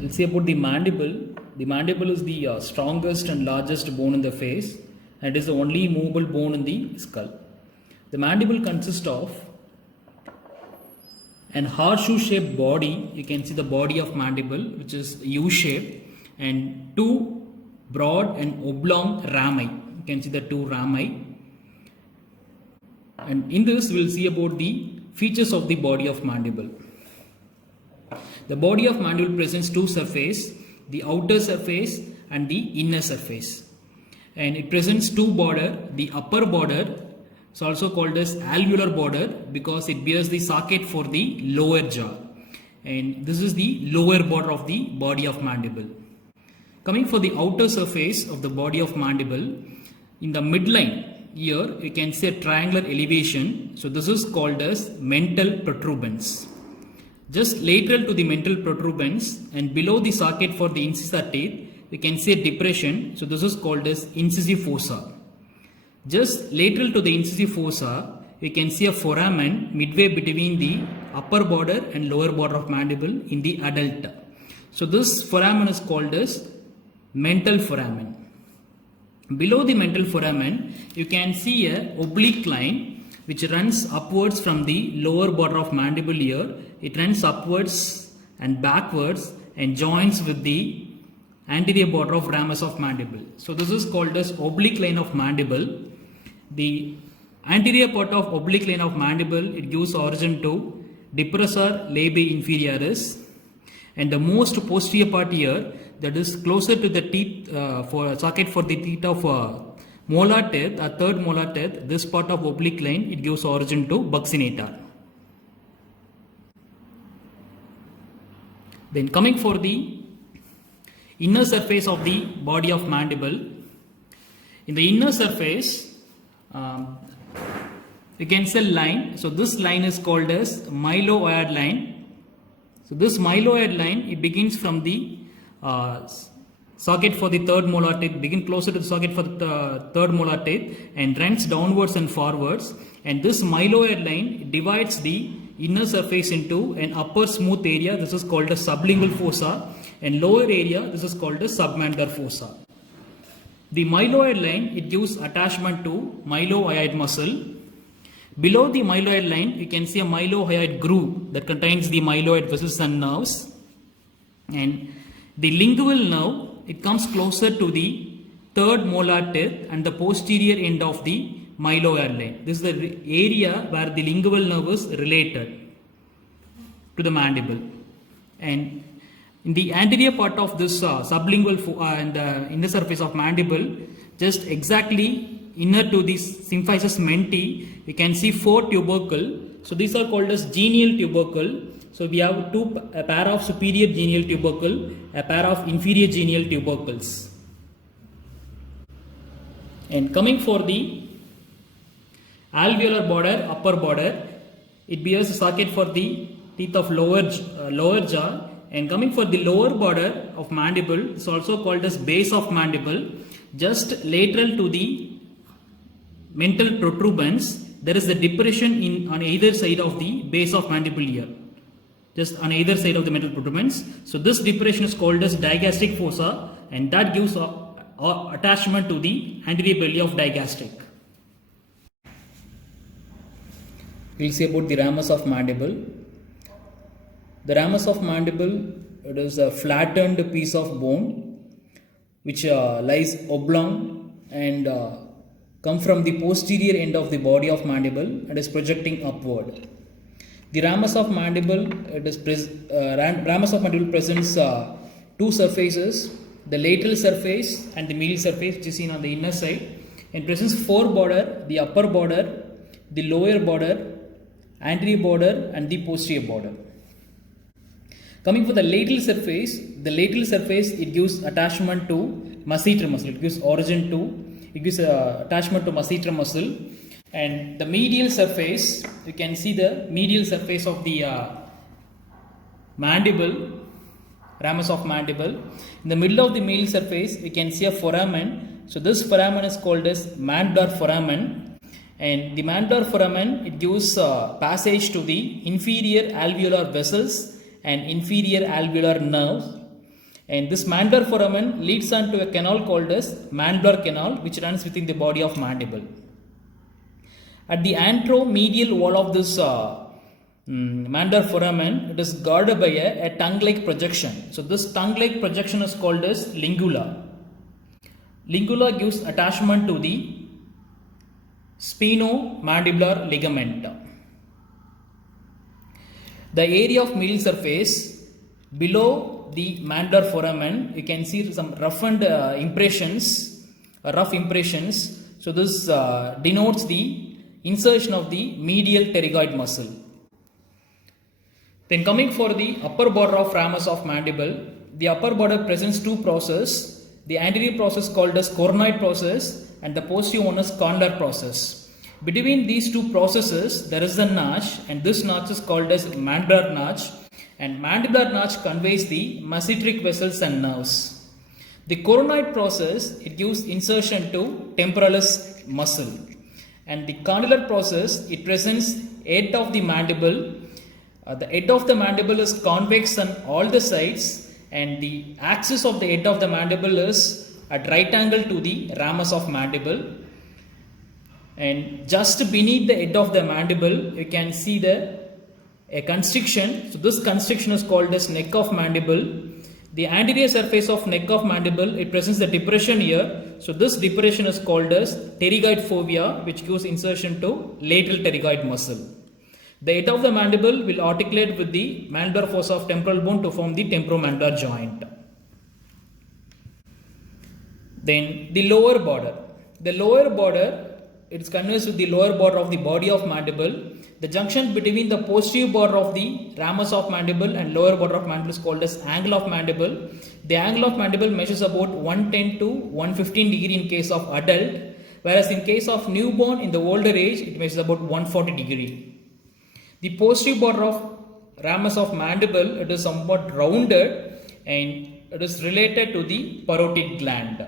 let's see about the mandible. The mandible is the strongest and largest bone in the face, and it is the only movable bone in the skull. The mandible consists of an horseshoe shaped body. You can see the body of mandible, which is U shaped, and two broad and oblong rami. You can see the two rami. And in this, we will see about the features of the body of mandible. The body of mandible presents two surfaces, the outer surface and the inner surface. And it presents two border. The upper border is also called as alveolar border because it bears the socket for the lower jaw. And this is the lower border of the body of mandible. Coming for the outer surface of the body of mandible, in the midline, here you can see a triangular elevation. So this is called as mental protuberance. Just lateral to the mental protuberance and below the socket for the incisor teeth, we can see a depression. So this is called as incisive fossa. Just lateral to the incisive fossa, we can see a foramen midway between the upper border and lower border of mandible in the adult. So this foramen is called as mental foramen. Below the mental foramen, you can see a oblique line which runs upwards from the lower border of mandible here. It runs upwards and backwards and joins with the anterior border of ramus of mandible. So this is called as oblique line of mandible. The anterior part of oblique line of mandible, it gives origin to depressor labii inferioris, and the most posterior part here, that is closer to the teeth for socket for the teeth of molar teeth, a third molar teeth, this part of oblique line, it gives origin to buccinator. Then coming for the inner surface of the body of mandible, in the inner surface, you can see a line. So this line is called as mylohyoid line. So this mylohyoid line, it begins from the socket for the third molar teeth, begin closer to the socket for the third molar teeth and runs downwards and forwards. And this mylohyoid line divides the inner surface into an upper smooth area, this is called a sublingual fossa, and lower area, this is called a submandibular fossa. The mylohyoid line, it gives attachment to mylohyoid muscle. Below the mylohyoid line, you can see a mylohyoid groove that contains the mylohyoid vessels and nerves. And the lingual nerve, it comes closer to the third molar teeth and the posterior end of the mylohyoid line. This is the area where the lingual nerve is related to the mandible. And in the anterior part of this sublingual and the inner surface of mandible, just exactly inner to this symphysis menti, you can see four tubercle. So these are called as genial tubercle. So we have a pair of superior genial tubercle, a pair of inferior genial tubercles. And coming for the alveolar border, upper border, it bears a socket for the teeth of lower jaw. And coming for the lower border of mandible, it's also called as base of mandible. Just lateral to the mental protuberance, there is a depression on either side of the base of mandible here. Just on either side of the mental protuberance. So this depression is called as digastric fossa, and that gives attachment to the anterior belly of digastric. We will see about the ramus of mandible. The ramus of mandible, it is a flattened piece of bone which lies oblong and come from the posterior end of the body of mandible and is projecting upward. The ramus of mandible, ramus of mandible presents two surfaces, the lateral surface and the medial surface, which is seen on the inner side, and presents four border, the upper border, the lower border, anterior border and the posterior border. Coming for the lateral surface, it gives attachment to masseter muscle, it gives attachment to masseter muscle. And the medial surface, you can see the medial surface of the mandible, ramus of mandible. In the middle of the medial surface, we can see a foramen. So this foramen is called as mandibular foramen. And the mandibular foramen, it gives passage to the inferior alveolar vessels and inferior alveolar nerves. And this mandibular foramen leads on to a canal called as mandibular canal, which runs within the body of mandible. At the anteromedial wall of this mandibular foramen, it is guarded by a tongue-like projection. So this tongue-like projection is called as lingula. Lingula gives attachment to the sphenomandibular ligament. The area of medial surface below the mandibular foramen, you can see some roughened rough impressions. So this denotes the insertion of the medial pterygoid muscle. Then coming for the upper border of ramus of mandible, the upper border presents two processes. The anterior process called as coronoid process and the posterior one is condylar process. Between these two processes there is a notch, and this notch is called as mandibular notch, and mandibular notch conveys the mesenteric vessels and nerves. The coronoid process, it gives insertion to temporalis muscle, and the condylar process, it presents head of the mandible. The head of the mandible is convex on all the sides, and the axis of the head of the mandible is at right angle to the ramus of mandible. And just beneath the head of the mandible, you can see a constriction. So this constriction is called as neck of mandible. The anterior surface of neck of mandible, it presents the depression here. So this depression is called as pterygoid fovea, which gives insertion to lateral pterygoid muscle. The head of the mandible will articulate with the mandibular fossa of temporal bone to form the temporomandibular joint. Then the lower border. The lower border, it is continuous with the lower border of the body of mandible. The junction between the posterior border of the ramus of mandible and lower border of mandible is called as angle of mandible. The angle of mandible measures about 110 to 115 degree in case of adult, whereas in case of newborn in the older age, it measures about 140 degree. The posterior border of ramus of mandible, it is somewhat rounded and it is related to the parotid gland.